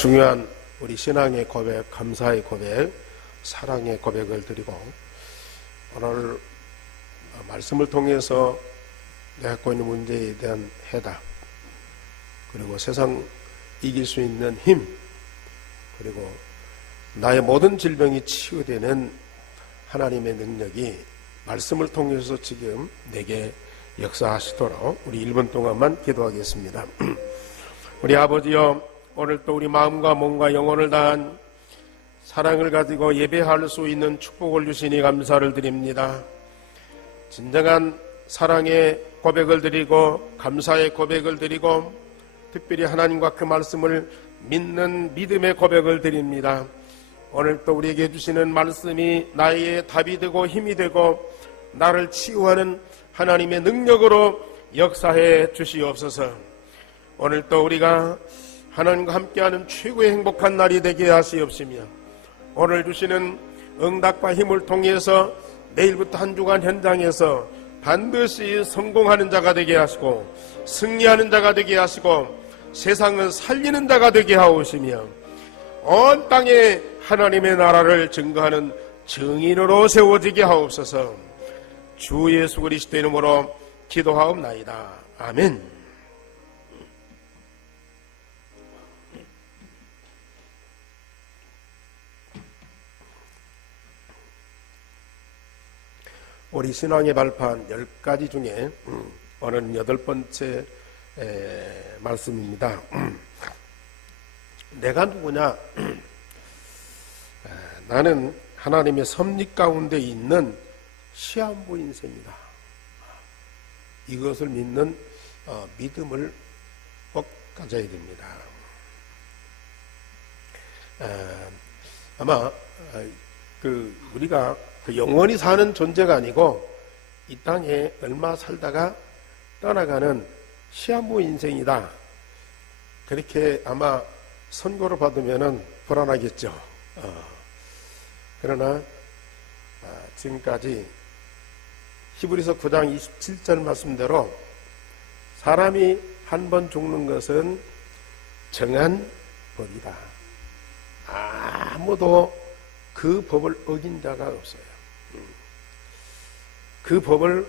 중요한 우리 신앙의 고백, 감사의 고백, 사랑의 고백을 드리고, 오늘 말씀을 통해서 내가 갖고 있는 문제에 대한 해답, 그리고 세상 이길 수 있는 힘, 그리고 나의 모든 질병이 치유되는 하나님의 능력이 말씀을 통해서 지금 내게 역사하시도록 우리 1분 동안만 기도하겠습니다. 우리 아버지여, 오늘 또 우리 마음과 몸과 영혼을 다한 사랑을 가지고 예배할 수 있는 축복을 주시니 감사를 드립니다. 진정한 사랑의 고백을 드리고 감사의 고백을 드리고 특별히 하나님과 그 말씀을 믿는 믿음의 고백을 드립니다. 오늘 또 우리에게 해주시는 말씀이 나의 답이 되고 힘이 되고 나를 치유하는 하나님의 능력으로 역사해 주시옵소서. 오늘 또 우리가 하나님과 함께하는 최고의 행복한 날이 되게 하시옵시며, 오늘 주시는 응답과 힘을 통해서 내일부터 한 주간 현장에서 반드시 성공하는 자가 되게 하시고 승리하는 자가 되게 하시고 세상을 살리는 자가 되게 하오시며 온 땅에 하나님의 나라를 증거하는 증인으로 세워지게 하옵소서. 주 예수 그리스도 이름으로 기도하옵나이다. 아멘. 우리 신앙의 발판 10가지 중에 오늘은 8번째 말씀입니다. 내가 누구냐? 나는 하나님의 섭리 가운데 있는 시한부 인생이다. 이것을 믿는 믿음을 꼭 가져야 됩니다. 아마 우리가 영원히 사는 존재가 아니고 이 땅에 얼마 살다가 떠나가는 시한부 인생이다. 그렇게 아마 선고를 받으면 불안하겠죠. 그러나 지금까지 히브리서 9장 27절 말씀대로 사람이 한 번 죽는 것은 정한 법이다. 아무도 그 법을 어긴 자가 없어요. 그 법을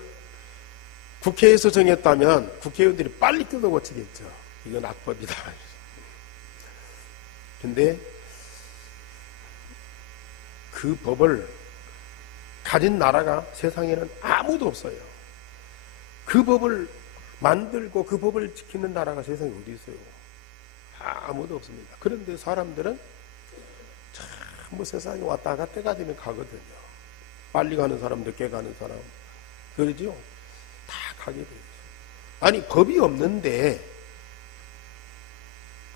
국회에서 정했다면 국회의원들이 빨리 뜯어 고치겠죠. 이건 악법이다. 근데 그 법을 가진 나라가 세상에는 아무도 없어요. 그 법을 만들고 그 법을 지키는 나라가 세상에 어디 있어요? 아무도 없습니다. 그런데 사람들은 전부 세상에 왔다가 때가 되면 가거든요. 빨리 가는 사람, 늦게 가는 사람, 그러죠? 다 가게 돼요. 아니, 법이 없는데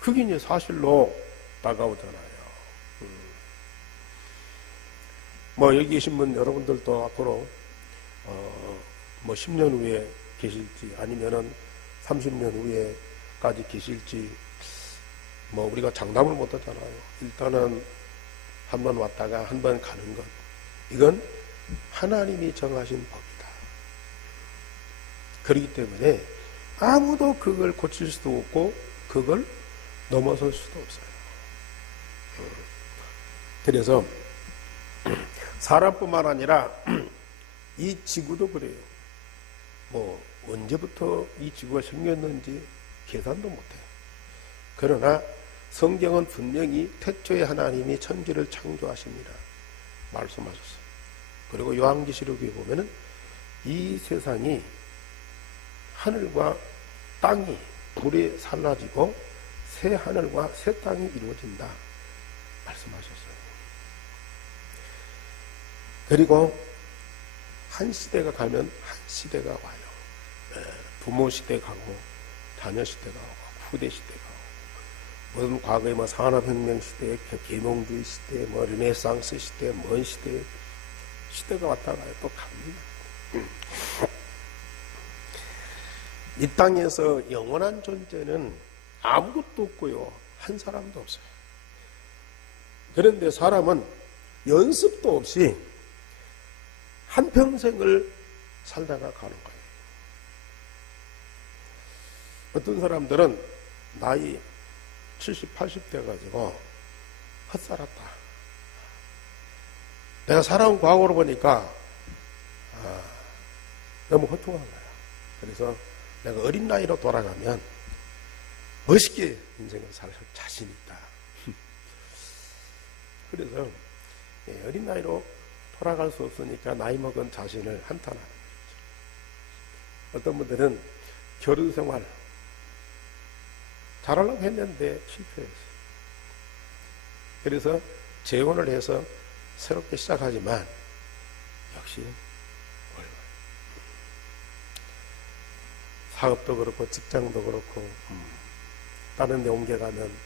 그게 이제 사실로 다가오잖아요. 여기 계신 분 여러분들도 앞으로 10년 후에 계실지 아니면은 30년 후에까지 계실지 우리가 장담을 못 하잖아요. 일단은 한 번 왔다가 한 번 가는 것, 이건 하나님이 정하신 법이다. 그렇기 때문에 아무도 그걸 고칠 수도 없고 그걸 넘어설 수도 없어요. 그래서 사람뿐만 아니라 이 지구도 그래요. 언제부터 이 지구가 생겼는지 계산도 못해요. 그러나 성경은 분명히 태초에 하나님이 천지를 창조하십니다. 말씀하셨어요. 그리고 요한계시록에 보면은 이 세상이 하늘과 땅이 불에 살라지고 새 하늘과 새 땅이 이루어진다. 말씀하셨어요. 그리고 한 시대가 가면 한 시대가 와요. 부모 시대 가고 자녀 시대가 오고 후대 시대가 오고, 무슨 과거에 산업혁명 시대, 계몽주의 시대, 르네상스 시대, 먼 시대가 왔다 가요. 또 갑니다. 이 땅에서 영원한 존재는 아무것도 없고요, 한 사람도 없어요. 그런데 사람은 연습도 없이 한평생을 살다가 가는 거예요. 어떤 사람들은 나이 70, 80대 가지고 헛살았다. 내가 살아온 과거로 보니까 너무 허통한 거야. 그래서 내가 어린 나이로 돌아가면 멋있게 인생을 살 자신이 있다. 그래서 어린 나이로 돌아갈 수 없으니까 나이 먹은 자신을 한탄하는 거죠. 어떤 분들은 결혼 생활 잘하려고 했는데 실패했어요. 그래서 재혼을 해서 새롭게 시작하지만 역시 사업도 그렇고 직장도 그렇고 다른 데 옮겨가면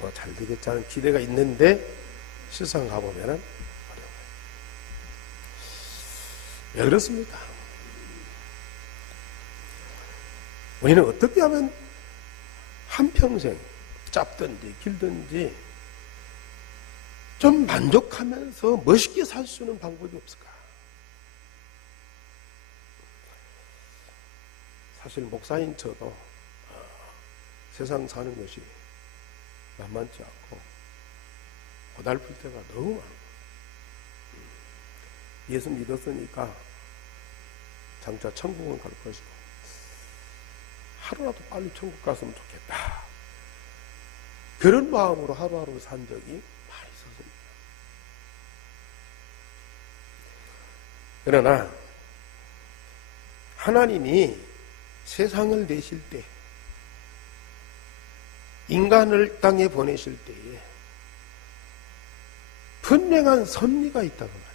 뭐 잘 되겠지 하는 기대가 있는데 실상 가보면 어려워요. 왜 그렇습니까? 우리는 어떻게 하면 한평생 짧든지 길든지 좀 만족하면서 멋있게 살 수 있는 방법이 없을까? 사실 목사인 저도 세상 사는 것이 만만치 않고 고달플 때가 너무 많아요. 예수 믿었으니까 장차 천국은 갈 것이고 하루라도 빨리 천국 갔으면 좋겠다. 그런 마음으로 하루하루 산 적이 많이 있었습니다. 그러나 하나님이 세상을 내실 때, 인간을 땅에 보내실 때에 분명한 섭리가 있다고 말이에요.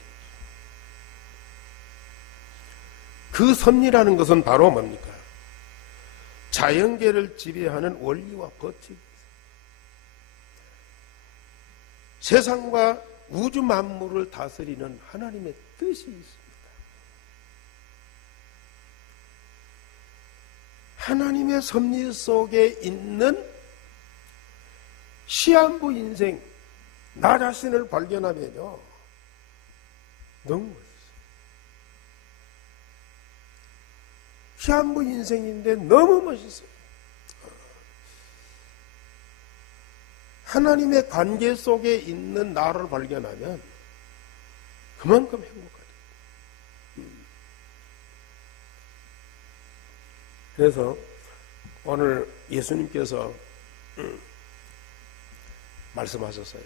그 섭리라는 것은 바로 뭡니까? 자연계를 지배하는 원리와 법칙이 있어요. 세상과 우주 만물을 다스리는 하나님의 뜻이 있습니다. 하나님의 섭리 속에 있는 시한부 인생, 나 자신을 발견하면요, 너무 멋있어요. 시한부 인생인데 너무 멋있어요. 하나님의 관계 속에 있는 나를 발견하면 그만큼 행복하다. 그래서 오늘 예수님께서 말씀하셨어요.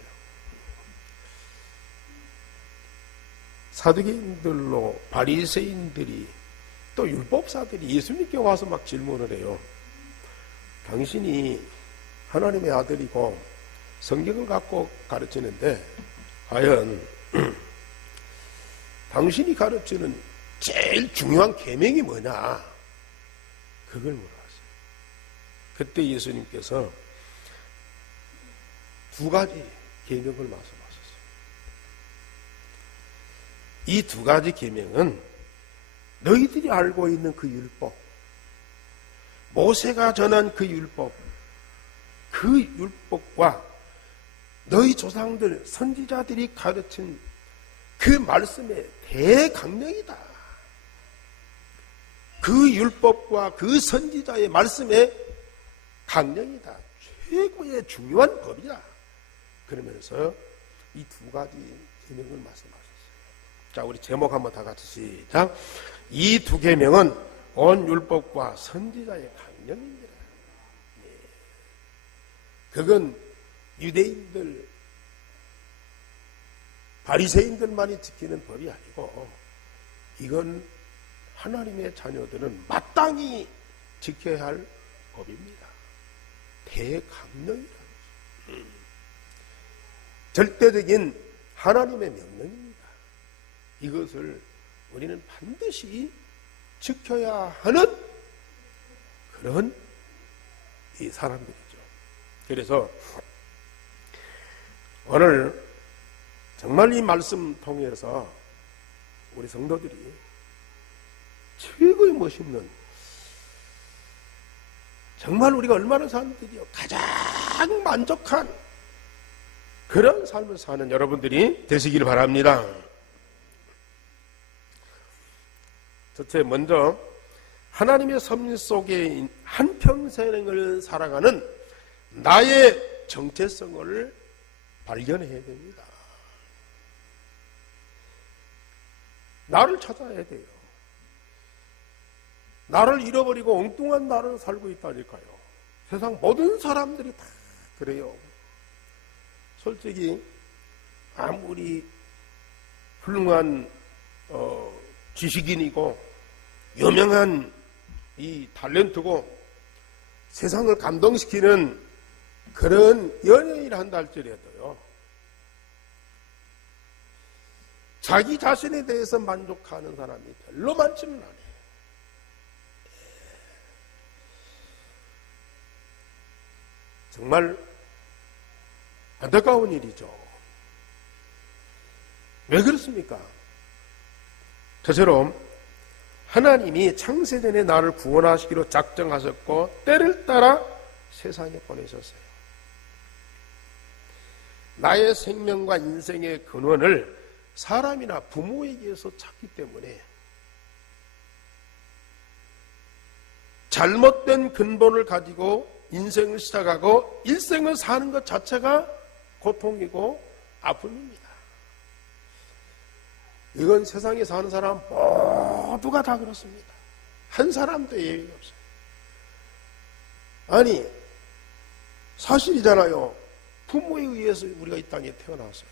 사두개인들로 바리새인들이 또 율법사들이 예수님께 와서 막 질문을 해요. 당신이 하나님의 아들이고 성경을 갖고 가르치는데 과연 당신이 가르치는 제일 중요한 계명이 뭐냐? 그걸 물어봤어요. 그때 예수님께서 두 가지 계명을 말씀하셨어요. 이 두 가지 계명은 너희들이 알고 있는 그 율법, 모세가 전한 그 율법과 너희 조상들, 선지자들이 가르친 그 말씀의 대강령이다. 그 율법과 그 선지자의 말씀의 강령이다. 최고의 중요한 법이다. 그러면서 이 두 가지 계명을 말씀하셨어요. 자, 우리 제목 한번 다 같이 시작. 이 두 계명은 온 율법과 선지자의 강령입니다. 그건 유대인들, 바리새인들만이 지키는 법이 아니고 이건 하나님의 자녀들은 마땅히 지켜야 할 법입니다. 대강령이라는 거죠. 절대적인 하나님의 명령입니다. 이것을 우리는 반드시 지켜야 하는 그런 이 사람들이죠. 그래서 오늘 정말 이 말씀 통해서 우리 성도들이 최고의 멋있는, 정말 우리가 얼마나 사람들이요 가장 만족한 그런 삶을 사는 여러분들이 되시길 바랍니다. 첫째, 먼저 하나님의 섭리 속에 한평생을 살아가는 나의 정체성을 발견해야 됩니다. 나를 찾아야 돼요. 나를 잃어버리고 엉뚱한 나를 살고 있다니까요. 세상 모든 사람들이 다 그래요. 솔직히 아무리 훌륭한 지식인이고 유명한 이 탤런트고 세상을 감동시키는 그런 연예인을 한다 할지라도요, 자기 자신에 대해서 만족하는 사람이 별로 많지는 않아요. 정말 안타까운 일이죠. 왜 그렇습니까? 저처럼 하나님이 창세전에 나를 구원하시기로 작정하셨고 때를 따라 세상에 보내셨어요. 나의 생명과 인생의 근원을 사람이나 부모에게서 찾기 때문에 잘못된 근본을 가지고 인생을 시작하고 일생을 사는 것 자체가 고통이고 아픔입니다. 이건 세상에 사는 사람 모두가 다 그렇습니다. 한 사람도 예외가 없어요. 아니, 사실이잖아요. 부모에 의해서 우리가 이 땅에 태어났어요.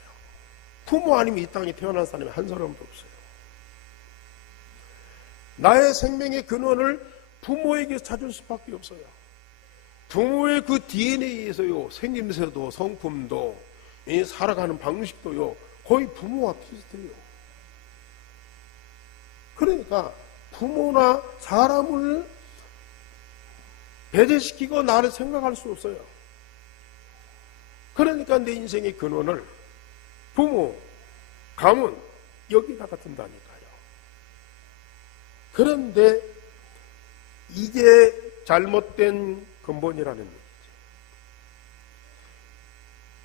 부모 아니면 이 땅에 태어난 사람이 한 사람도 없어요. 나의 생명의 근원을 부모에게 찾을 수밖에 없어요. 부모의 그 DNA에서요, 생김새도 성품도 살아가는 방식도요, 거의 부모와 비슷해요. 그러니까 부모나 사람을 배제시키고 나를 생각할 수 없어요. 그러니까 내 인생의 근원을 부모, 가문 여기다가 둔다니까요. 그런데 이게 잘못된 근본이라는 얘기죠.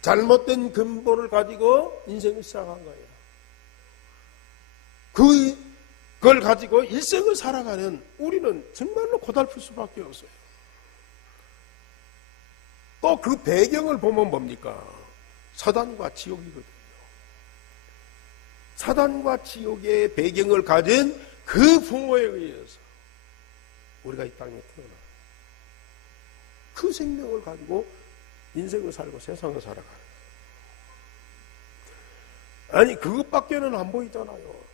잘못된 근본을 가지고 인생을 시작한 거예요. 그걸 가지고 일생을 살아가는 우리는 정말로 고달플 수밖에 없어요. 또 그 배경을 보면 뭡니까? 사단과 지옥이거든요. 사단과 지옥의 배경을 가진 그 부모에 의해서 우리가 이 땅에 태어나 그 생명을 가지고 인생을 살고 세상을 살아가는 거예요. 아니, 그것밖에는 안 보이잖아요.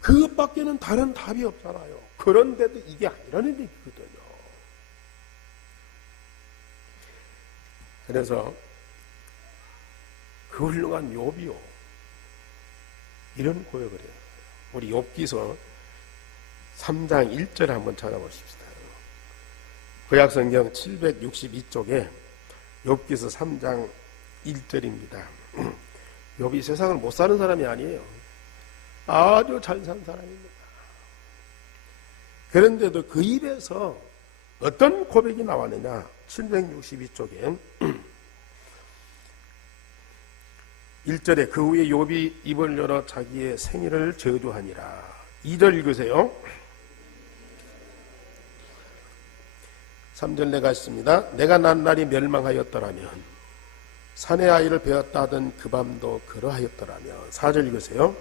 그것밖에는 다른 답이 없잖아요. 그런데도 이게 아니라는 얘기거든요. 그래서 그 훌륭한 욥이요, 이런 고백을 해요. 우리 욥기서 3장 1절에 한번 찾아보십시다. 구약성경 762쪽에 욥기서 3장 1절입니다. 욥이 세상을 못 사는 사람이 아니에요. 아주 잘 산 사람입니다. 그런데도 그 입에서 어떤 고백이 나왔느냐? 762쪽에 1절에 그 후에 욥이 입을 열어 자기의 생일을 저주하니라. 2절 읽으세요. 3절 내가 있습니다. 내가 난 날이 멸망하였더라면 산의 아이를 베었다 하던 그 밤도 그러하였더라면. 4절 읽으세요.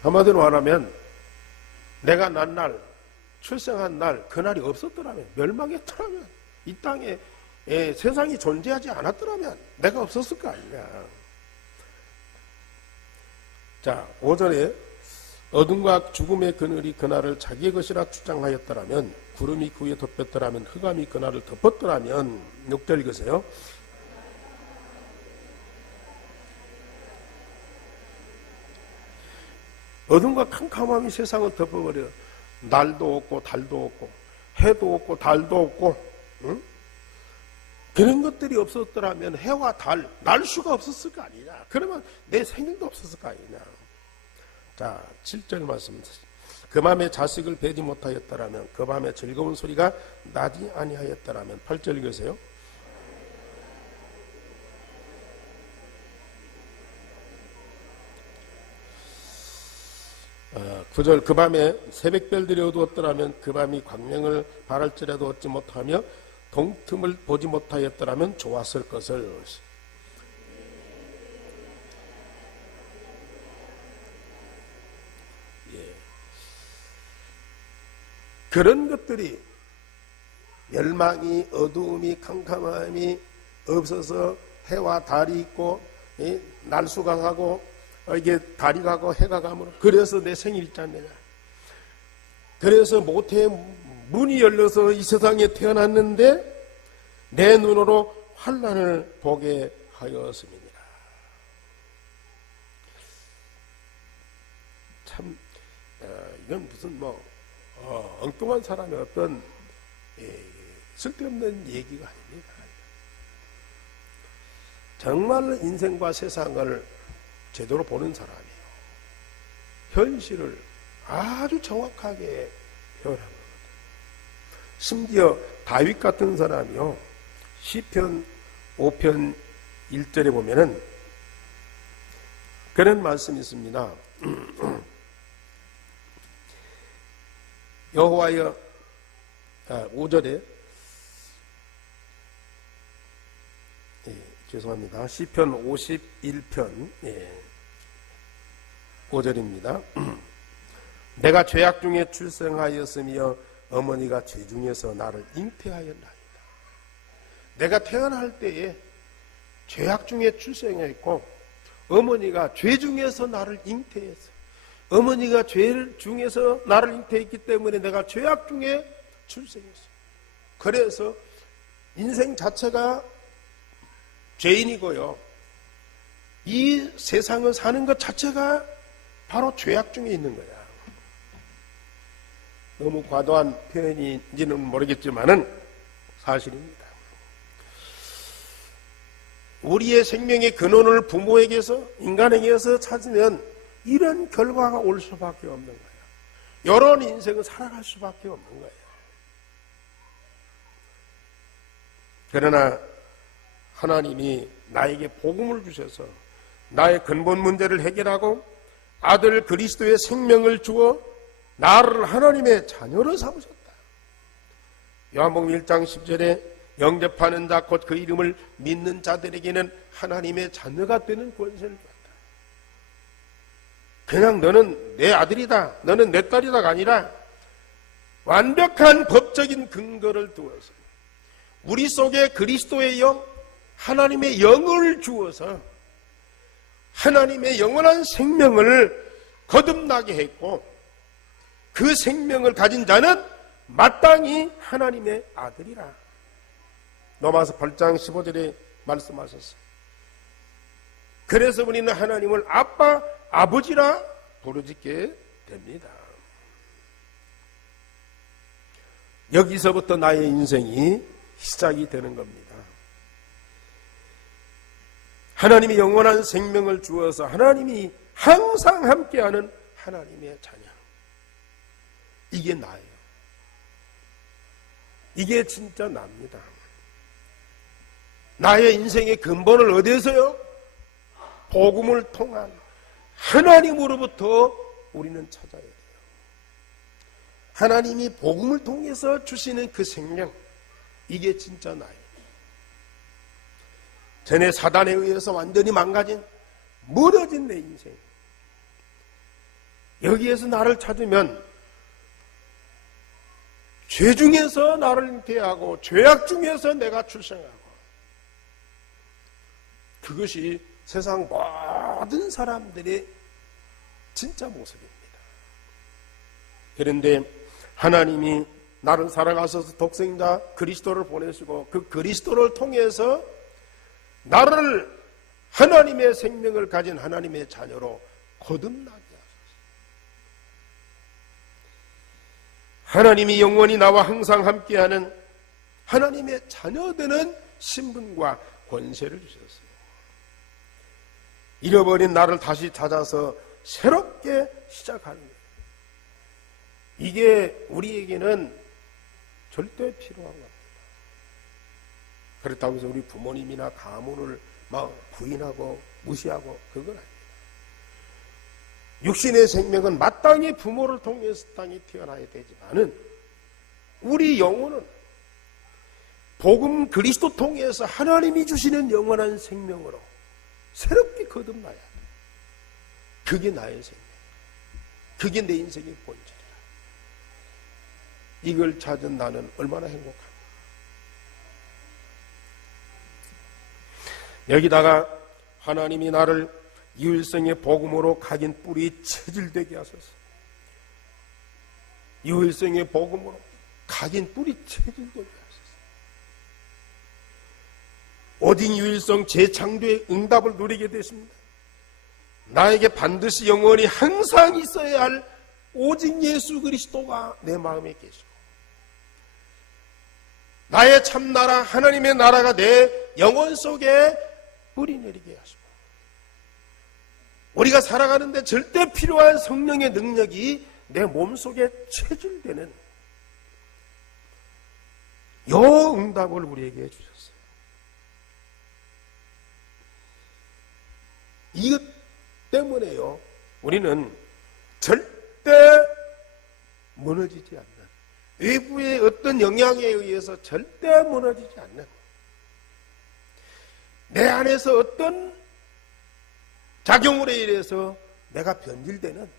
한마디로 말하면 내가 난 날, 출생한 날, 그날이 없었더라면, 멸망했더라면, 이 땅에 세상이 존재하지 않았더라면 내가 없었을 거 아니냐. 자, 5절에 어둠과 죽음의 그늘이 그날을 자기의 것이라 주장하였더라면, 구름이 그 위에 덮였더라면, 흑암이 그날을 덮었더라면. 6절 읽으세요. 어둠과 캄캄함이 세상을 덮어버려. 날도 없고 달도 없고 해도 없고 달도 없고, 응? 그런 것들이 없었더라면 해와 달, 날수가 없었을 거 아니냐. 그러면 내 생일도 없었을 거 아니냐. 자, 7절 말씀. 그 밤에 자식을 베지 못하였더라면, 그 밤에 즐거운 소리가 나지 아니하였더라면. 8절 읽으세요. 9절 그 밤에 새벽별들이 어두웠더라면 그 밤이 광명을 바랄지라도 얻지 못하며 동틈을 보지 못하였더라면 좋았을 것을. 그런 것들이 멸망이, 어두움이, 캄캄함이 없어서 해와 달이 있고 날수가 가고 이게 달이 가고 해가 가므로 그래서 내 생일 있지 않느냐. 그래서 모태의 문이 열려서 이 세상에 태어났는데 내 눈으로 환난을 보게 하였음이니라. 참 이건 무슨 엉뚱한 사람의 어떤 쓸데없는 얘기가 아닙니다. 정말로 인생과 세상을 제대로 보는 사람이에요. 현실을 아주 정확하게 표현한 거거든요. 심지어 다윗 같은 사람이요, 시편 5편 1절에 보면은 그런 말씀이 있습니다. 여호와여, 5절에 죄송합니다. 시편 51편 5절입니다. 내가 죄악 중에 출생하였으며 어머니가 죄 중에서 나를 잉태하였나이다. 내가 태어날 때에 죄악 중에 출생했고 어머니가 죄 중에서 나를 잉태했어. 어머니가 죄 중에서 나를 잉태했기 때문에 내가 죄악 중에 출생했어. 그래서 인생 자체가 죄인이고요. 이 세상을 사는 것 자체가 바로 죄악 중에 있는 거야. 너무 과도한 표현인지는 모르겠지만은 사실입니다. 우리의 생명의 근원을 부모에게서, 인간에게서 찾으면 이런 결과가 올 수밖에 없는 거예요. 이런 인생을 살아갈 수밖에 없는 거예요. 그러나 하나님이 나에게 복음을 주셔서 나의 근본 문제를 해결하고 아들 그리스도의 생명을 주어 나를 하나님의 자녀로 삼으셨다. 요한복음 1장 10절에 영접하는 자 곧 그 이름을 믿는 자들에게는 하나님의 자녀가 되는 권세를 줬다. 그냥 너는 내 아들이다, 너는 내 딸이다가 아니라 완벽한 법적인 근거를 두어서 우리 속에 그리스도의 영, 하나님의 영을 주어서 하나님의 영원한 생명을 거듭나게 했고 그 생명을 가진 자는 마땅히 하나님의 아들이라. 로마서 8장 15절에 말씀하셨어요. 그래서 우리는 하나님을 아빠, 아버지라 부르짖게 됩니다. 여기서부터 나의 인생이 시작이 되는 겁니다. 하나님이 영원한 생명을 주어서 하나님이 항상 함께하는 하나님의 자녀. 이게 나예요. 이게 진짜 납니다. 나의 인생의 근본을 어디에서요? 복음을 통한 하나님으로부터 우리는 찾아야 돼요. 하나님이 복음을 통해서 주시는 그 생명, 이게 진짜 나예요. 전에 사단에 의해서 완전히 망가진, 무너진 내 인생. 여기에서 나를 찾으면 죄 중에서 나를 잉태하고 죄악 중에서 내가 출생하고, 그것이 세상 모든 사람들의 진짜 모습입니다. 그런데 하나님이 나를 사랑하셔서 독생자 그리스도를 보내시고 그 그리스도를 통해서 나를 하나님의 생명을 가진 하나님의 자녀로 거듭나게 하소서. 하나님이 영원히 나와 항상 함께하는 하나님의 자녀되는 신분과 권세를 주셨어요. 잃어버린 나를 다시 찾아서 새롭게 시작하는 거예요. 이게 우리에게는 절대 필요한 겁니다. 그렇다고 해서 우리 부모님이나 가문을 막 부인하고 무시하고 그건 아닙니다. 육신의 생명은 마땅히 부모를 통해서 땅에 태어나야 되지만은 우리 영혼은 복음 그리스도 통해서 하나님이 주시는 영원한 생명으로 새롭게 거듭나야 돼. 그게 나의 생명. 그게 내 인생의 본질이야. 이걸 찾은 나는 얼마나 행복한가. 여기다가 하나님이 나를 유일성의 복음으로 각인 뿌리 체질되게 하소서. 유일성의 복음으로 각인 뿌리 체질되게 하소서. 오직 유일성 재창조의 응답을 누리게 됐습니다. 나에게 반드시 영원히 항상 있어야 할 오직 예수 그리스도가 내 마음에 계시고, 나의 참나라 하나님의 나라가 내 영혼 속에 뿌리내리게 하시고, 우리가 살아가는데 절대 필요한 성령의 능력이 내 몸속에 체질되는 요 응답을 우리에게 해주셨어요. 이것 때문에요, 우리는 절대 무너지지 않는, 외부의 어떤 영향에 의해서 절대 무너지지 않는, 내 안에서 어떤 작용으로 인해서 내가 변질되는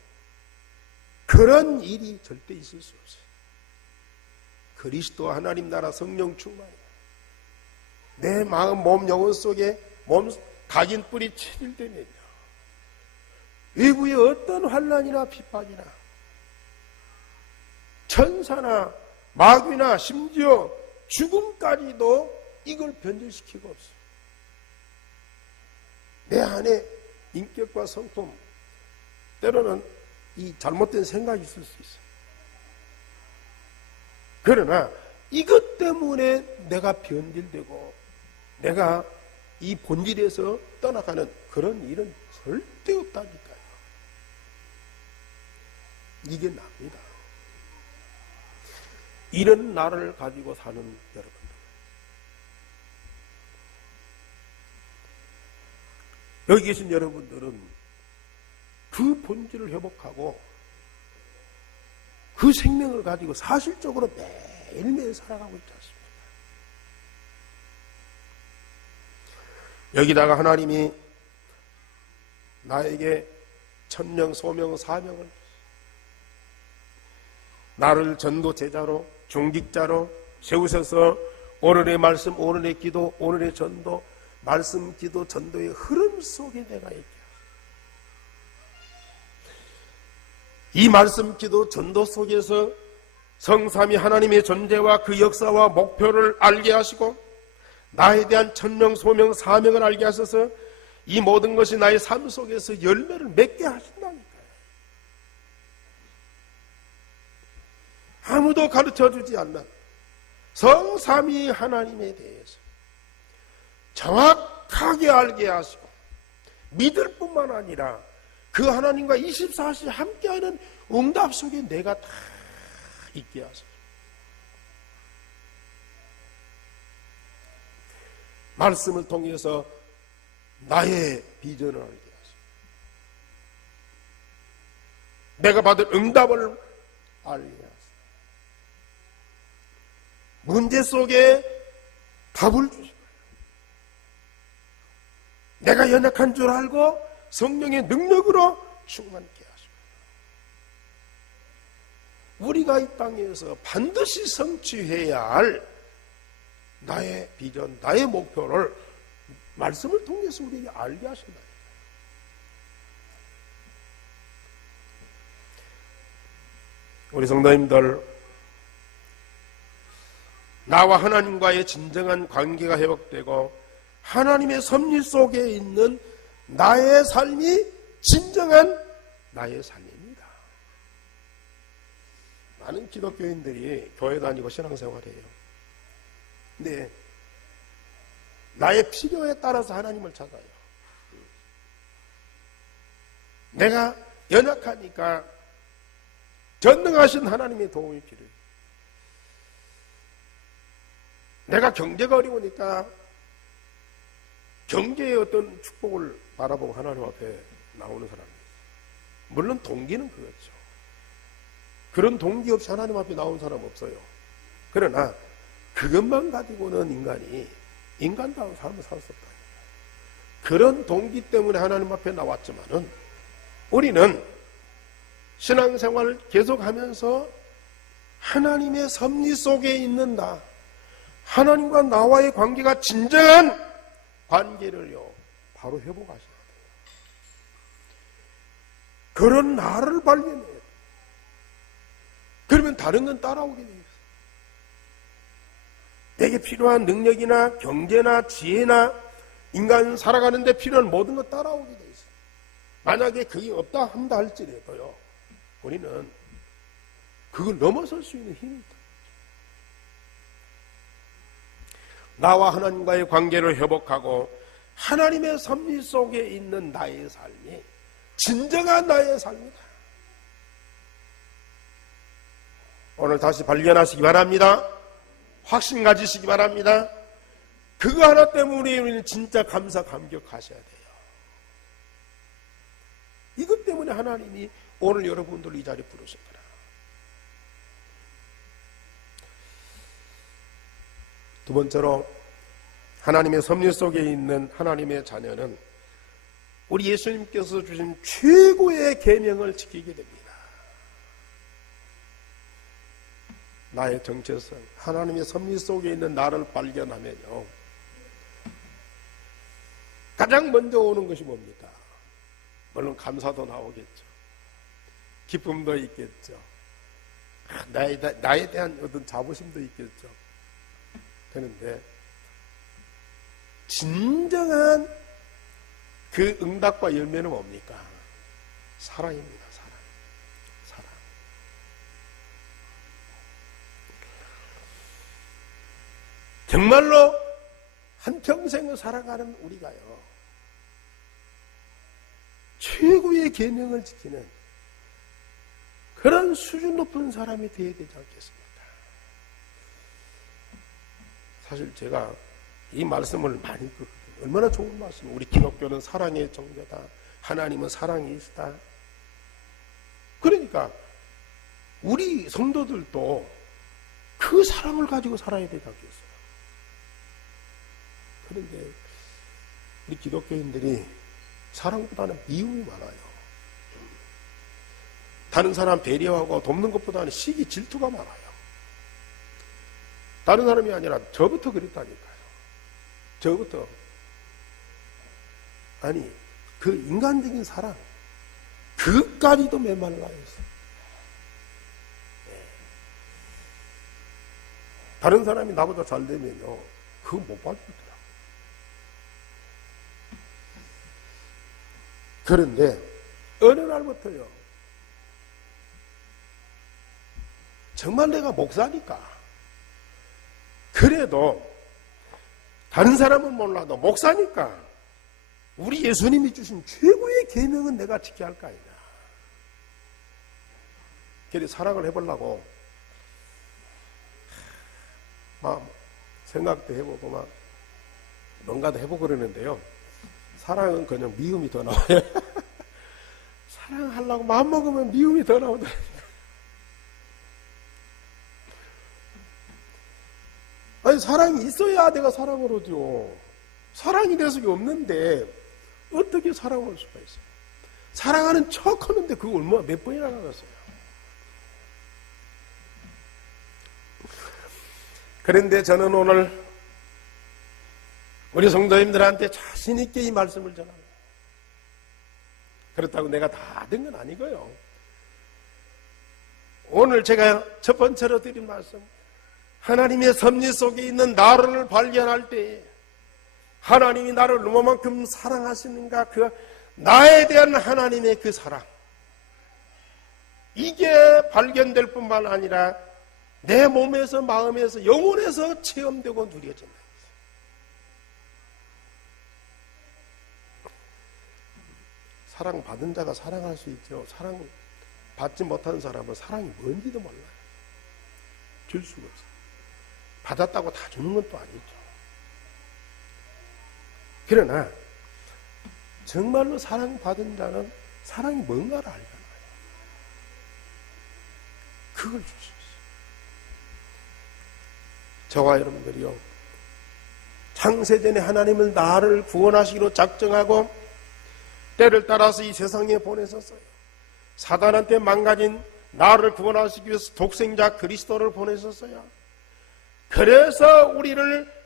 그런 일이 절대 있을 수 없어요. 그리스도 하나님 나라 성령 충만이에요. 내 마음, 몸, 영혼 속에 각인 뿌리 체질되면요, 외부의 어떤 환난이나 핍박이나 천사나 마귀나 심지어 죽음까지도 이걸 변질시키고 없어요. 내 안에 인격과 성품, 때로는 이 잘못된 생각이 있을 수 있어요. 그러나 이것 때문에 내가 변질되고 내가 이 본질에서 떠나가는 그런 일은 절대 없다니까요. 이게 납니다. 이런 나를 가지고 사는 여러분들, 여기 계신 여러분들은 그 본질을 회복하고 그 생명을 가지고 사실적으로 매일매일 살아가고 있지 않습니까? 여기다가 하나님이 나에게 천명, 소명, 사명을, 나를 전도 제자로, 중직자로 세우셔서 오늘의 말씀, 오늘의 기도, 오늘의 전도, 말씀, 기도, 전도의 흐름 속에 내가 있게 하시고, 이 말씀, 기도, 전도 속에서 성삼위 하나님의 존재와 그 역사와 목표를 알게 하시고, 나에 대한 천명, 소명, 사명을 알게 하셔서 이 모든 것이 나의 삶 속에서 열매를 맺게 하신다니까요. 아무도 가르쳐주지 않는 성삼위 하나님에 대해서 정확하게 알게 하시고, 믿을 뿐만 아니라 그 하나님과 24시 함께하는 응답 속에 내가 다 있게 하소서. 말씀을 통해서 나의 비전을 알게 하소서. 내가 받을 응답을 알게 하소서. 문제 속에 답을 주시고, 내가 연약한 줄 알고 성령의 능력으로 충만케 하시고, 우리가 이 땅에서 반드시 성취해야 할 나의 비전, 나의 목표를 말씀을 통해서 우리에게 알게 하신다. 우리 성도님들, 나와 하나님과의 진정한 관계가 회복되고 하나님의 섭리 속에 있는 나의 삶이 진정한 나의 삶입니다. 많은 기독교인들이 교회 다니고 신앙생활해요. 근데 나의 필요에 따라서 하나님을 찾아요. 내가 연약하니까 전능하신 하나님의 도움이 필요해요. 내가 경제가 어려우니까 경제의 어떤 축복을 바라보고 하나님 앞에 나오는 사람이에요. 물론 동기는 그렇죠. 그런 동기 없이 하나님 앞에 나온 사람 없어요. 그러나 그것만 가지고는 인간이 인간다운 삶을 살 수 없다. 그런 동기 때문에 하나님 앞에 나왔지만은 우리는 신앙생활을 계속하면서 하나님의 섭리 속에 있는 나, 하나님과 나와의 관계가 진정한 관계를요 바로 회복하셔야 돼요. 그런 나를 발견해야 돼요. 그러면 다른 건 따라오게 되어 있어요. 내게 필요한 능력이나 경제나 지혜나 인간 살아가는 데 필요한 모든 것 따라오게 되어 있어요. 만약에 그게 없다 한다 할지라도요 우리는 그걸 넘어설 수 있는 힘이 있다. 나와 하나님과의 관계를 회복하고 하나님의 섭리 속에 있는 나의 삶이 진정한 나의 삶이다. 오늘 다시 발견하시기 바랍니다. 확신 가지시기 바랍니다. 그거 하나 때문에 우리는 진짜 감사 감격하셔야 돼요. 이것 때문에 하나님이 오늘 여러분들 이 자리에 부르신 거라. 두 번째로 하나님의 섭리 속에 있는 하나님의 자녀는 우리 예수님께서 주신 최고의 계명을 지키게 됩니다. 나의 정체성, 하나님의 섭리 속에 있는 나를 발견하면요 가장 먼저 오는 것이 뭡니까? 물론 감사도 나오겠죠. 기쁨도 있겠죠. 나에 대한 어떤 자부심도 있겠죠. 그런데 진정한 그 응답과 열매는 뭡니까? 사랑입니다. 사랑. 정말로 한평생을 살아가는 우리가요 최고의 계명을 지키는 그런 수준 높은 사람이 되어야 되지 않겠습니까? 사실 제가 이 말씀을 많이 듣거든요. 얼마나 좋은 말씀. 우리 기독교는 사랑의 종교다. 하나님은 사랑이 있다. 그러니까 우리 성도들도 그 사랑을 가지고 살아야 되지 않겠어요? 그런데 우리 기독교인들이 사랑보다는 미움이 많아요. 다른 사람 배려하고 돕는 것보다는 시기 질투가 많아요. 다른 사람이 아니라 저부터 그랬다니까요. 저부터. 아니 그 인간적인 사랑 그까지도 메말라 있어요. 다른 사람이 나보다 잘 되면요 그거 못 받겠더라고요. 그런데 어느 날부터요 정말 내가 목사니까 그래도 다른 사람은 몰라도 목사니까 우리 예수님이 주신 최고의 계명은 내가 지켜야 할 거 아니냐. 그래 사랑을 해보려고 막 생각도 해보고 막 뭔가도 해보고 그러는데요 사랑은 그냥 미움이 더 나와요. 사랑하려고 마음먹으면 미움이 더 나오더라고요. 아니 사랑이 있어야 내가 사랑을 하죠. 사랑이 내 속에 없는데 어떻게 사랑할 수가 있어요? 사랑하는 척 하는데 그거 얼마나 몇 번이나 나갔어요. 그런데 저는 오늘 우리 성도님들한테 자신 있게 이 말씀을 전합니다. 그렇다고 내가 다 된 건 아니고요. 오늘 제가 첫 번째로 드린 말씀 하나님의 섭리 속에 있는 나를 발견할 때에 하나님이 나를 얼마만큼 사랑하시는가 그 나에 대한 하나님의 그 사랑 이게 발견될 뿐만 아니라 내 몸에서 마음에서 영혼에서 체험되고 누려진다. 사랑받은 자가 사랑할 수 있죠. 사랑받지 못한 사람은 사랑이 뭔지도 몰라요. 줄 수가 없어요. 받았다고 다 주는 건 또 아니죠. 그러나 정말로 사랑받은 자는 사랑이 뭔가를 알잖아. 그걸 주셨어요. 저와 여러분들이요, 창세전에 하나님은 나를 구원하시기로 작정하고 때를 따라서 이 세상에 보내셨어요. 사단한테 망가진 나를 구원하시기 위해서 독생자 그리스도를 보내셨어요. 그래서 우리를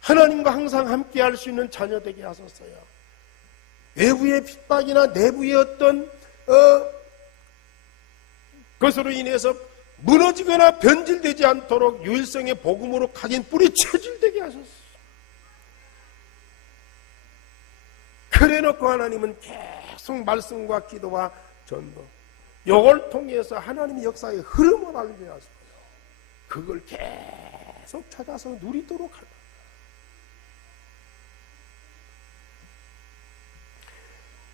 하나님과 항상 함께 할 수 있는 자녀 되게 하셨어요. 외부의 핍박이나 내부의 어떤 그것으로 인해서 무너지거나 변질되지 않도록 유일성의 복음으로 각인 뿌리 체질되게 하셨어요. 그래놓고 하나님은 계속 말씀과 기도와 전도, 이걸 통해서 하나님의 역사의 흐름을 알게 하셨어요. 그걸 계속 찾아서 누리도록 합니다.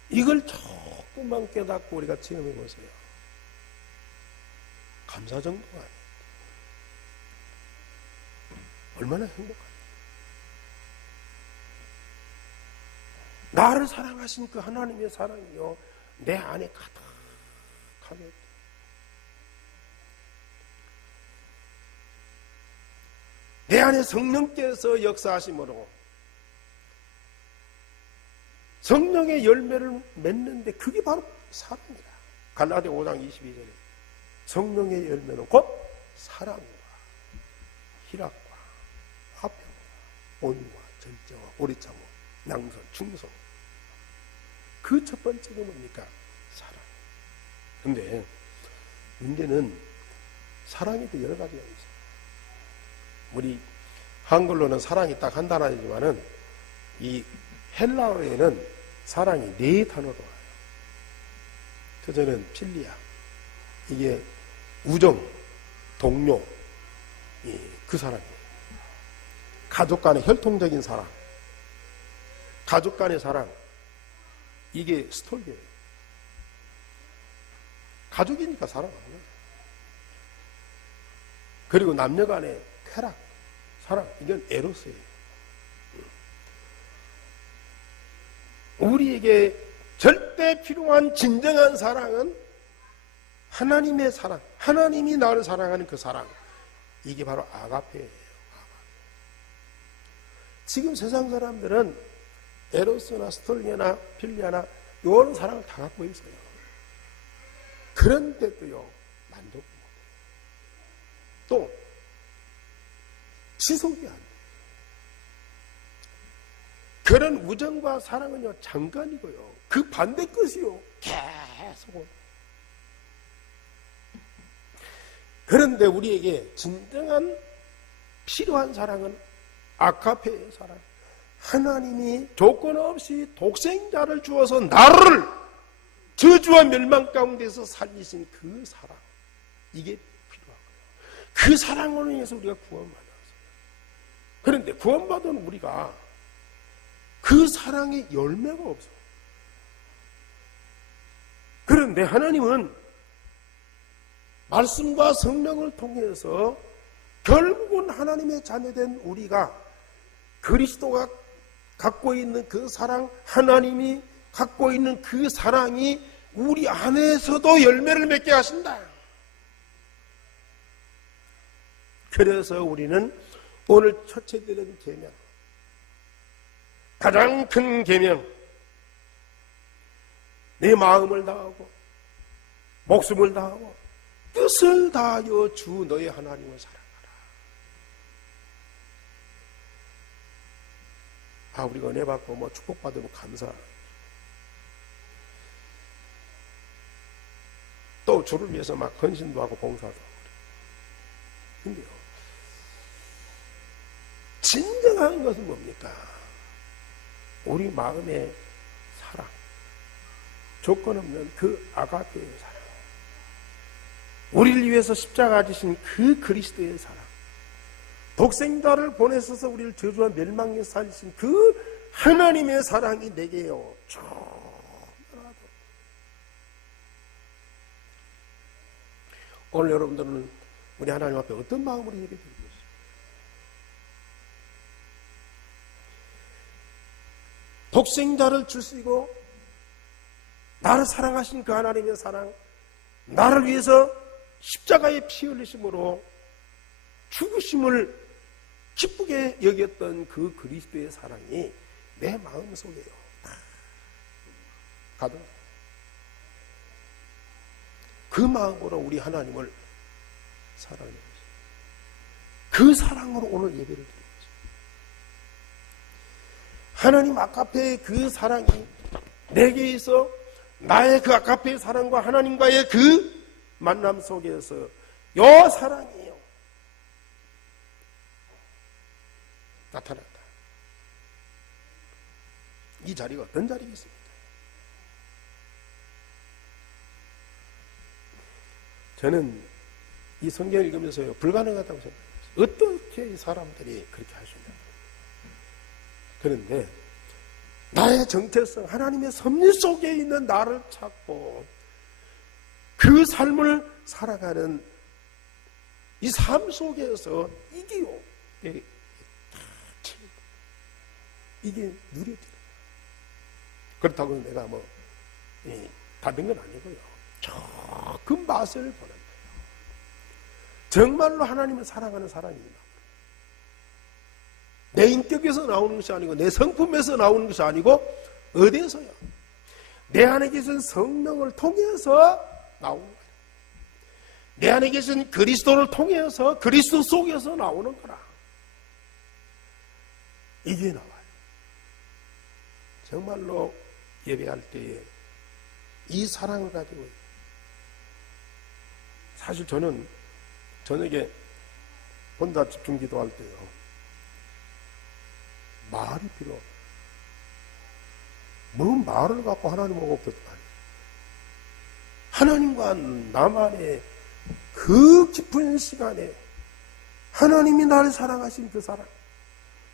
이걸 조금만 깨닫고 우리가 체험해 보세요. 감사 정도가 아니에요. 얼마나 행복한지. 나를 사랑하신 그 하나님의 사랑이요, 내 안에 가득하게. 내 안에 성령께서 역사하심으로 성령의 열매를 맺는데 그게 바로 사랑이다. 갈라디아 5장 22절에 성령의 열매는 곧 사랑과 희락과 화평과 온유와 절제와 오리차고 양선, 충성. 그 첫 번째가 뭡니까? 사랑. 근데 문제는 사랑에도 여러 가지가 있어요. 우리 한글로는 사랑이 딱 한 단어이지만은 이 헬라어에는 사랑이 네 단어로 와요. 첫째는 필리아. 이게 우정, 동료, 그 사랑이에요. 가족 간의 혈통적인 사랑, 가족 간의 사랑, 이게 스톨게예요. 가족이니까 사랑하는 거예요. 그리고 남녀 간의 쾌락, 사랑, 이건 에로스예요. 우리에게 절대 필요한 진정한 사랑은 하나님의 사랑, 하나님이 나를 사랑하는 그 사랑, 이게 바로 아가페예요. 지금 세상 사람들은 에로스나 스톨게나 필리아나 이런 사랑을 다 갖고 있어요. 그런데도요, 만족 못해요. 또 지속이 안 돼요. 그런 우정과 사랑은요, 잠깐이고요. 그 반대 것이요, 계속. 그런데 우리에게 진정한 필요한 사랑은 아가페의 사랑. 하나님이 조건 없이 독생자를 주어서 나를 저주와 멸망 가운데서 살리신 그 사랑. 이게 필요하고요. 그 사랑으로 인해서 우리가 구원받았어요. 그런데 구원받은 우리가 그 사랑의 열매가 없어. 그런데 하나님은 말씀과 성령을 통해서 결국은 하나님의 자녀된 우리가 그리스도가 갖고 있는 그 사랑, 하나님이 갖고 있는 그 사랑이 우리 안에서도 열매를 맺게 하신다. 그래서 우리는 오늘 첫째 드린 계명, 가장 큰 계명, 내 마음을 다하고 목숨을 다하고 뜻을 다하여 주 너의 하나님을 사랑하라. 우리가 은혜 받고 축복받으면 감사하라. 또 주를 위해서 막 헌신도 하고 봉사도 하고. 근데요, 진정한 것은 뭡니까? 우리 마음의 사랑, 조건 없는 그 아가페의 사랑, 우리를 위해서 십자가 지신 그 그리스도의 사랑, 독생자를 보내셔서 우리를 저주와 멸망에 살리신 그 하나님의 사랑이 내게요, 충만하도록. 오늘 여러분들은 우리 하나님 앞에 어떤 마음으로 예배드리고 있습니까? 독생자를 주시고 나를 사랑하신 그 하나님의 사랑, 나를 위해서 십자가의 피 흘리심으로 죽으심을 기쁘게 여겼던 그 그리스도의 사랑이 내 마음속에요 가득. 그 마음으로 우리 하나님을 사랑해요. 그 사랑으로 오늘 예배를 드리는 거죠. 하나님 아가페의 그 사랑이 내게 있어 나의 그 아가페의 사랑과 하나님과의 그 만남 속에서 요 사랑이요 나타났다. 이 자리가 어떤 자리겠습니까? 저는 이 성경을 읽으면서요 불가능하다고 생각했어요. 어떻게 이 사람들이 그렇게 할 수 있나? 그런데 나의 정체성, 하나님의 섭리 속에 있는 나를 찾고 그 삶을 살아가는 이 삶 속에서 이게요, 이게 누려져요. 그렇다고 내가 다른 건 아니고요. 그 맛을 보는 거예요. 정말로 하나님을 사랑하는 사랑입니다. 내 인격에서 나오는 것이 아니고 내 성품에서 나오는 것이 아니고 어디에서요? 내 안에 계신 성령을 통해서 나오는 거예요. 내 안에 계신 그리스도를 통해서 그리스도 속에서 나오는 거라. 이게 나와요. 정말로 예배할 때에 이 사랑을 가지고 사실 저는 저녁에 혼자 집중 기도할 때요 말이 필요 없어요. 뭐 말을 갖고 하나님하고 하나님과 나만의 그 깊은 시간에 하나님이 나를 사랑하신 그 사랑,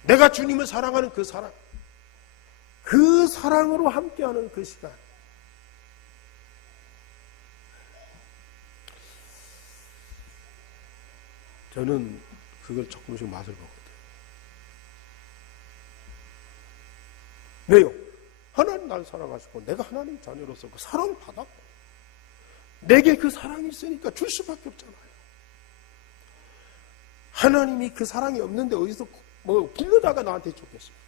내가 주님을 사랑하는 그 사랑, 그 사랑으로 함께하는 그 시간, 저는 그걸 조금씩 맛을 보거든요. 왜요? 하나님 나를 사랑하시고 내가 하나님 자녀로서 그 사랑을 받았고 내게 그 사랑이 있으니까 줄 수밖에 없잖아요. 하나님이 그 사랑이 없는데 어디서 빌려다가 나한테 줬겠습니까?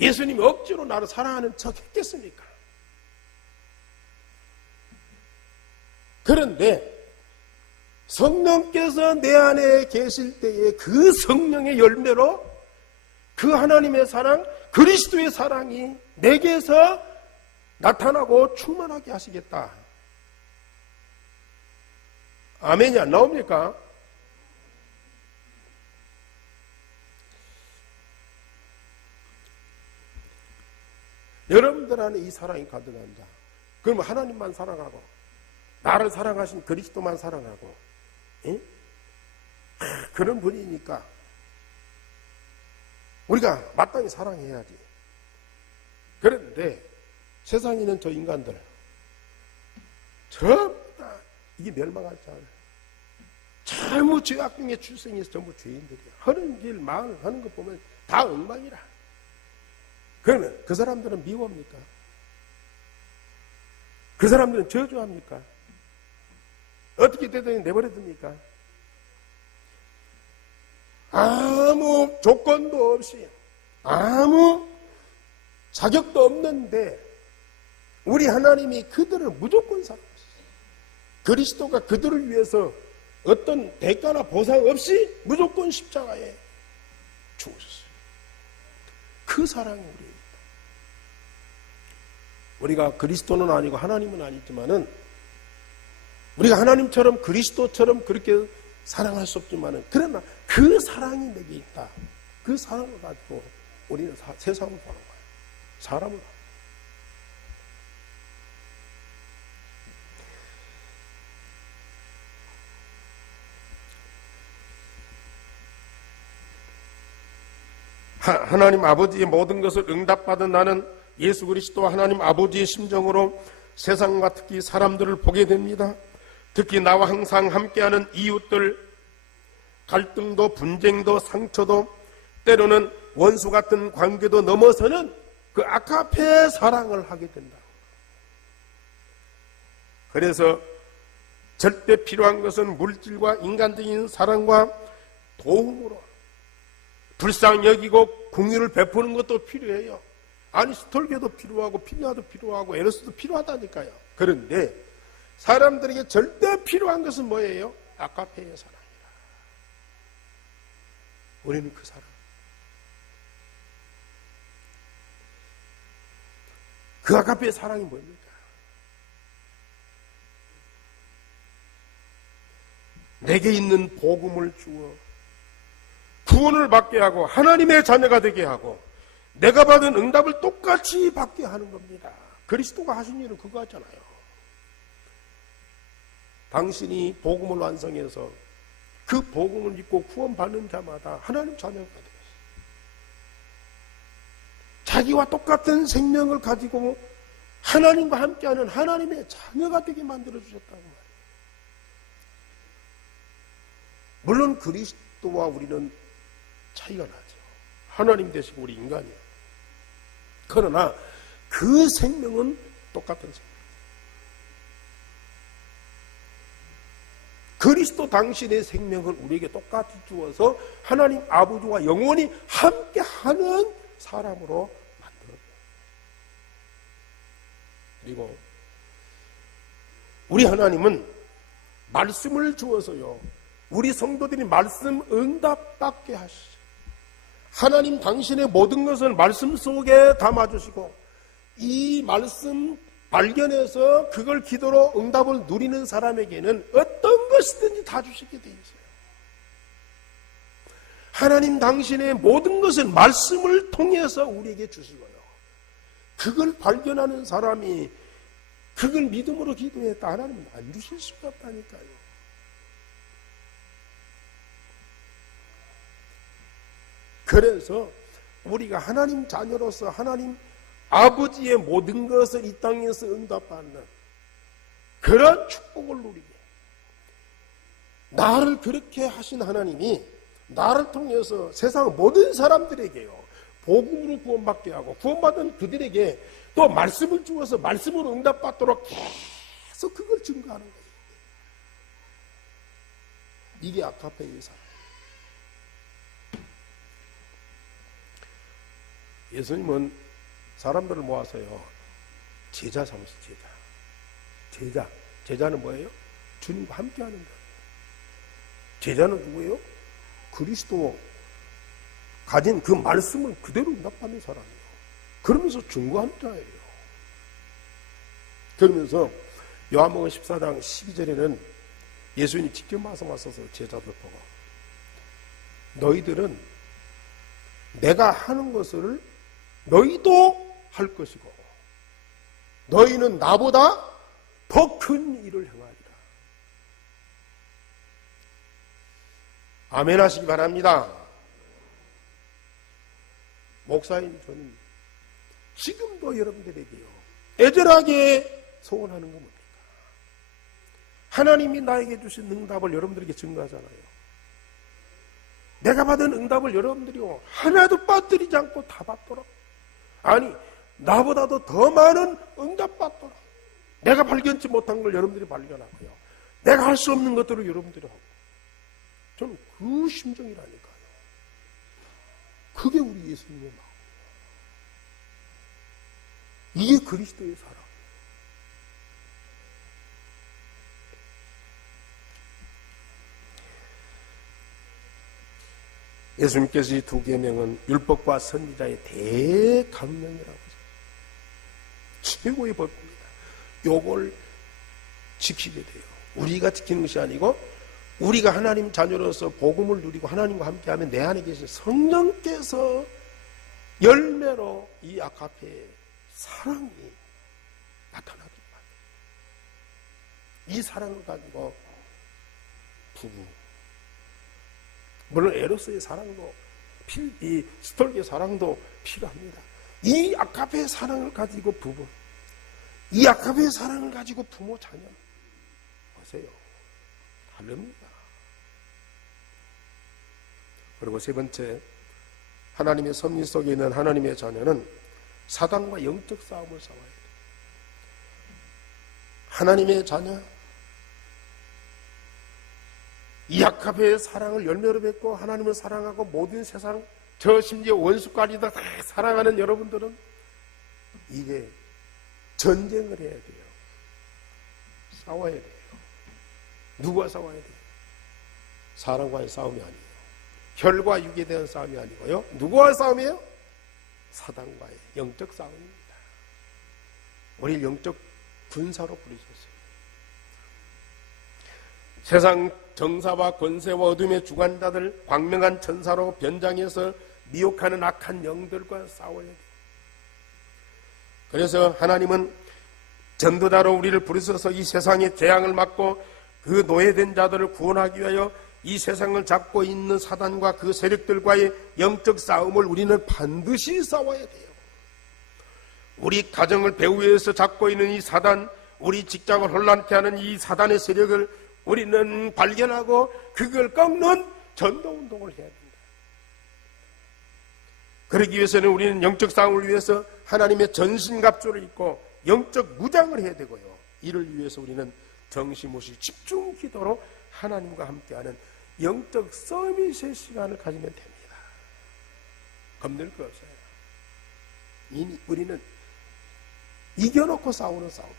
예수님이 억지로 나를 사랑하는 척 했겠습니까? 그런데 성령께서 내 안에 계실 때에 그 성령의 열매로 그 하나님의 사랑, 그리스도의 사랑이 내게서 나타나고 충만하게 하시겠다. 아멘이 안 나옵니까? 여러분들 안에 이 사랑이 가득한다. 그러면 하나님만 사랑하고 나를 사랑하신 그리스도만 사랑하고 그런 분이니까 우리가 마땅히 사랑해야지. 그런데 세상에 있는 저 인간들 전부 다 이게 멸망할 줄 알아요. 전부 죄악 중에 출생해서 전부 죄인들이야. 하는 길, 마을 하는 거 보면 다 엉망이라. 그러면 그 사람들은 미워합니까? 그 사람들은 저주합니까? 어떻게 되더니 내버려둡니까? 아무 조건도 없이 아무 자격도 없는데 우리 하나님이 그들을 무조건 사랑하셨어요. 그리스도가 그들을 위해서 어떤 대가나 보상 없이 무조건 십자가에 죽으셨어요. 그 사랑이 우리입니다. 우리가 그리스도는 아니고 하나님은 아니지만은 우리가 하나님처럼 그리스도처럼 그렇게 사랑할 수 없지만은 그러나 그 사랑이 내게 있다. 그 사랑을 가지고 우리는 세상을 보는 거예요. 사람을. 하나님 아버지의 모든 것을 응답받은 나는 예수 그리스도와 하나님 아버지의 심정으로 세상과 특히 사람들을 보게 됩니다. 특히 나와 항상 함께하는 이웃들, 갈등도 분쟁도 상처도 때로는 원수 같은 관계도 넘어서는 그 아가페의 사랑을 하게 된다. 그래서 절대 필요한 것은 물질과 인간적인 사랑과 도움으로 불쌍히 여기고 긍휼을 베푸는 것도 필요해요. 아리스톨게도 필요하고 필리아도 필요하고 에르스도 필요하다니까요. 그런데 사람들에게 절대 필요한 것은 뭐예요? 아가페의 사랑이라. 우리는 그 사랑, 그 아가페의 사랑이 뭡니까? 내게 있는 복음을 주어 구원을 받게 하고 하나님의 자녀가 되게 하고 내가 받은 응답을 똑같이 받게 하는 겁니다. 그리스도가 하신 일은 그거 같잖아요. 당신이 복음을 완성해서 그 복음을 믿고 구원받는 자마다 하나님 자녀가 되었어요. 자기와 똑같은 생명을 가지고 하나님과 함께하는 하나님의 자녀가 되게 만들어주셨다고 말이에요. 물론 그리스도와 우리는 차이가 나죠. 하나님 되시고 우리 인간이에요. 그러나 그 생명은 똑같은 생명. 그리스도 당신의 생명을 우리에게 똑같이 주어서 하나님 아버지와 영원히 함께하는 사람으로 만들어요. 그리고 우리 하나님은 말씀을 주어서요, 우리 성도들이 말씀 응답받게 하시죠. 하나님 당신의 모든 것을 말씀 속에 담아주시고 이 말씀 발견해서 그걸 기도로 응답을 누리는 사람에게는 어떤 것이든지 다 주시게 되어 있어요. 하나님 당신의 모든 것을 말씀을 통해서 우리에게 주시고요. 그걸 발견하는 사람이 그걸 믿음으로 기도했다. 하나님은 안 주실 수가 없다니까요. 그래서 우리가 하나님 자녀로서 하나님 아버지의 모든 것을 이 땅에서 응답받는 그런 축복을 누리게, 나를 그렇게 하신 하나님이 나를 통해서 세상 모든 사람들에게요 복음으로 구원받게 하고 구원받은 그들에게 또 말씀을 주어서 말씀으로 응답받도록 계속 그걸 증거하는 거예요. 이게 아가페의 사랑. 예수님은 사람들을 모아서요 제자 삼으시. 제자는 뭐예요? 주님과 함께하는 거예요. 제자는 누구예요? 그리스도 가진 그 말씀을 그대로 응답하는 사람이에요. 그러면서 증거하는 자예요. 그러면서 요한복음 14장 12절에는 예수님이 직접 말씀하셔서 제자들 보고 너희들은 내가 하는 것을 너희도 할 것이고 너희는 나보다 더 큰 일을 행하리라. 아멘 하시기 바랍니다. 목사인 저는 지금도 여러분들에게요 애절하게 소원하는 건 뭡니까? 하나님이 나에게 주신 응답을 여러분들에게 증거하잖아요. 내가 받은 응답을 여러분들이요 하나도 빠뜨리지 않고 다 받도록, 아니 나보다도 더 많은 응답 받도록, 내가 발견치 못한 걸 여러분들이 발견하고요 내가 할 수 없는 것들을 여러분들이 하고, 저는 그 심정이라니까요. 그게 우리 예수님의 마음. 이게 그리스도의 사랑. 예수님께서 이 두 계명은 율법과 선지자의 대강령이라고 하죠. 최고의 법입니다. 요걸 지키게 돼요. 우리가 지키는 것이 아니고 우리가 하나님 자녀로서 복음을 누리고 하나님과 함께하면 내 안에 계신 성령께서 열매로 이 아가페의 사랑이 나타나게 만들어요. 이 사랑을 가지고 부부, 물론 에로스의 사랑도 이 스톨게의 사랑도 필요합니다. 이 아가페의 사랑을 가지고 부부, 이 아가페의 사랑을 가지고 부모 자녀 보세요. 다릅니다. 그리고 세 번째, 하나님의 섭리 속에 있는 하나님의 자녀는 사단과 영적 싸움을 싸워야 돼요. 하나님의 자녀, 이아카베의 사랑을 열매로 맺고 하나님을 사랑하고 모든 세상, 저 심지어 원수까지도 다 사랑하는 여러분들은 이제 전쟁을 해야 돼요. 싸워야 돼요. 누구와 싸워야 돼요? 사람과의 싸움이 아니에요. 혈과 육에 대한 싸움이 아니고요. 누구와의 싸움이에요? 사단과의 영적 싸움입니다. 우리 영적 군사로 부르셨어요. 세상 정사와 권세와 어둠의 주관자들, 광명한 천사로 변장해서 미혹하는 악한 영들과 싸워야 돼요. 그래서 하나님은 전도자로 우리를 부르셔서 이 세상의 재앙을 막고 그 노예된 자들을 구원하기 위하여 이 세상을 잡고 있는 사단과 그 세력들과의 영적 싸움을 우리는 반드시 싸워야 돼요. 우리 가정을 배후에서 잡고 있는 이 사단, 우리 직장을 혼란케 하는 이 사단의 세력을 우리는 발견하고 그걸 꺾는 전도운동을 해야 됩니다. 그러기 위해서는 우리는 영적 싸움을 위해서 하나님의 전신갑주를 입고 영적 무장을 해야 되고요. 이를 위해서 우리는 정신없이 집중 기도로 하나님과 함께하는 영적 서밋의 시간을 가지면 됩니다. 겁낼 거 없어요. 우리는 이겨놓고 싸우는 싸움이다.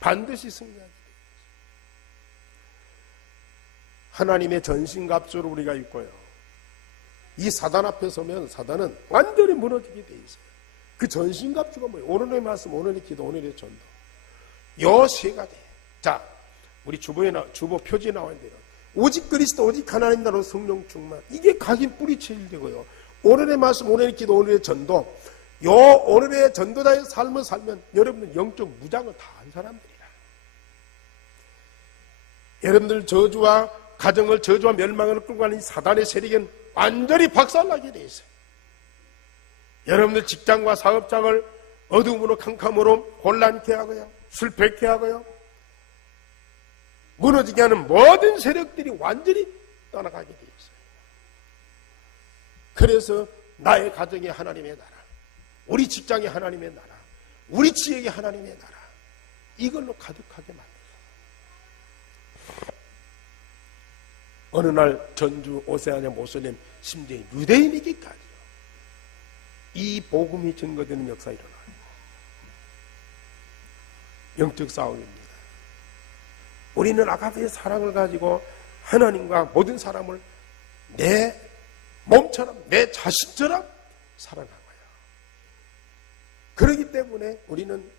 반드시 승리하게 됩니다. 하나님의 전신갑주를 우리가 입고요. 이 사단 앞에 서면 사단은 완전히 무너지게 돼 있어요. 그 전신갑주가 뭐예요? 오늘의 말씀, 오늘의 기도, 오늘의 전도. 요 세 가지. 자, 우리 주보 표지에 나와 있는데요. 오직 그리스도, 오직 하나님 나라 성령 충만. 이게 각인 뿌리쳐야 되고요. 오늘의 말씀, 오늘의 기도, 오늘의 전도. 요 오늘의 전도자의 삶을 살면 여러분들 영적 무장을 다 한 사람들이라. 여러분들 저주와 가정을 저주와 멸망을 끌고 가는 이 사단의 세력은 완전히 박살나게 돼 있어요. 여러분들 직장과 사업장을 어둠으로 캄캄으로 혼란케 하고요. 실패케 하고요. 무너지게 하는 모든 세력들이 완전히 떠나가게 돼 있어요. 그래서 나의 가정이 하나님의 나라, 우리 직장이 하나님의 나라, 우리 지역이 하나님의 나라, 이걸로 가득하게 만들어요. 어느 날 전주 오세아니아 모슬렘 심지어 유대인이기까지요. 이 복음이 증거되는 역사가 일어나요. 영적 싸움입니다. 우리는 아가페의 사랑을 가지고 하나님과 모든 사람을 내 몸처럼 내 자신처럼 사랑하고요. 그렇기 때문에 우리는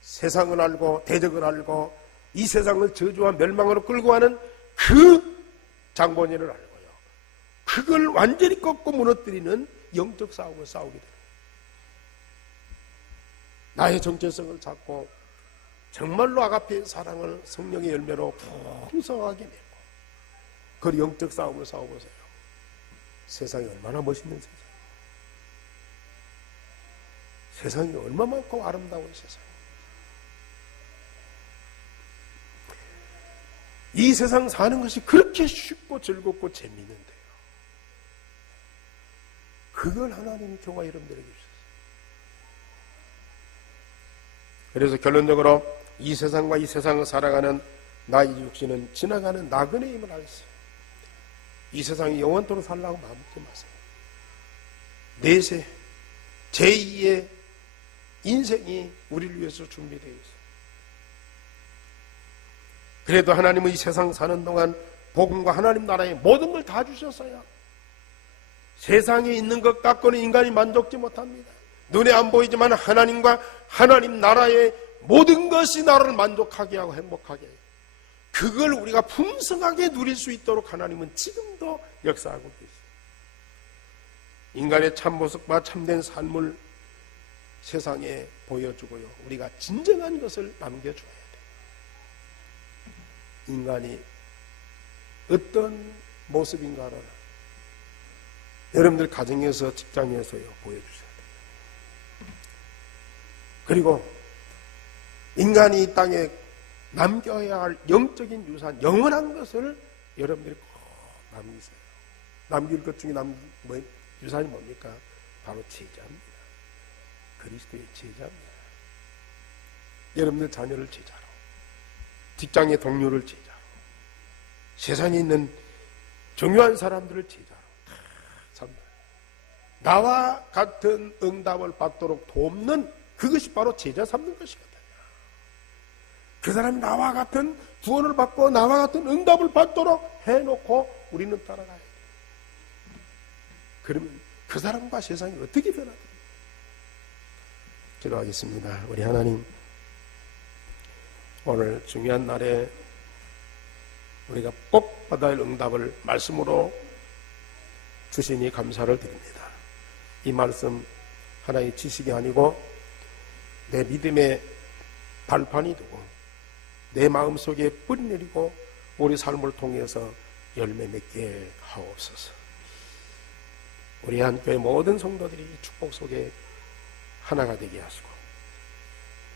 세상을 알고 대적을 알고 이 세상을 저주와 멸망으로 끌고 가는 그 장본인을 알고요. 그걸 완전히 꺾고 무너뜨리는 영적 싸움을 싸우게 돼요. 나의 정체성을 찾고 정말로 아가페의 사랑을 성령의 열매로 풍성하게 내고 그 영적 싸움을 싸워보세요. 세상이 얼마나 멋있는 세상, 세상이 얼마만큼 아름다운 세상. 이 세상 사는 것이 그렇게 쉽고 즐겁고 재미있는데요. 그걸 하나님이 저와 여러분들에게 주셨어요. 그래서 결론적으로 이 세상과 이 세상을 살아가는 나의 육신은 지나가는 나그네임을 알았어요. 이 세상이 영원토록 살라고 마음먹지 마세요. 내세 제2의 인생이 우리를 위해서 준비되어 있어요. 그래도 하나님은 이 세상 사는 동안 복음과 하나님 나라의 모든 걸 다 주셨어요. 세상에 있는 것 갖고는 인간이 만족지 못합니다. 눈에 안 보이지만 하나님과 하나님 나라의 모든 것이 나를 만족하게 하고 행복하게 해요. 그걸 우리가 풍성하게 누릴 수 있도록 하나님은 지금도 역사하고 계세요. 인간의 참모습과 참된 삶을 세상에 보여주고요. 우리가 진정한 것을 남겨줘야 돼요. 인간이 어떤 모습인가를 여러분들 가정에서 직장에서요 보여주셔야 돼요. 그리고 인간이 이 땅에 남겨야 할 영적인 유산, 영원한 것을 여러분들이 꼭 남기세요. 남길 것 중에 유산이 뭡니까? 바로 제자입니다. 그리스도의 제자입니다. 여러분들 자녀를 제자로, 직장의 동료를 제자로, 세상에 있는 중요한 사람들을 제자로 삼는, 나와 같은 응답을 받도록 돕는, 그것이 바로 제자 삼는 것이거든요. 그 사람이 나와 같은 구원을 받고 나와 같은 응답을 받도록 해놓고 우리는 따라가야 돼요. 그러면 그 사람과 세상이 어떻게 변하겠어요? 기도하겠습니다. 우리 하나님, 오늘 중요한 날에 우리가 꼭 받아야 할 응답을 말씀으로 주시니 감사를 드립니다. 이 말씀 하나의 지식이 아니고 내 믿음의 발판이 되고 내 마음속에 뿌리 내리고 우리 삶을 통해서 열매 맺게 하옵소서. 우리 한교회 모든 성도들이 이 축복 속에 하나가 되게 하시고,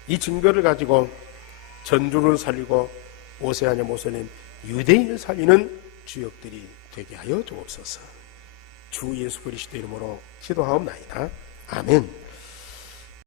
이 증거를 가지고 전주를 살리고 오세아냐 모슬림 유대인을 살리는 주역들이 되게 하여 주옵소서. 주 예수 그리스도 이름으로 기도하옵나이다. 아멘.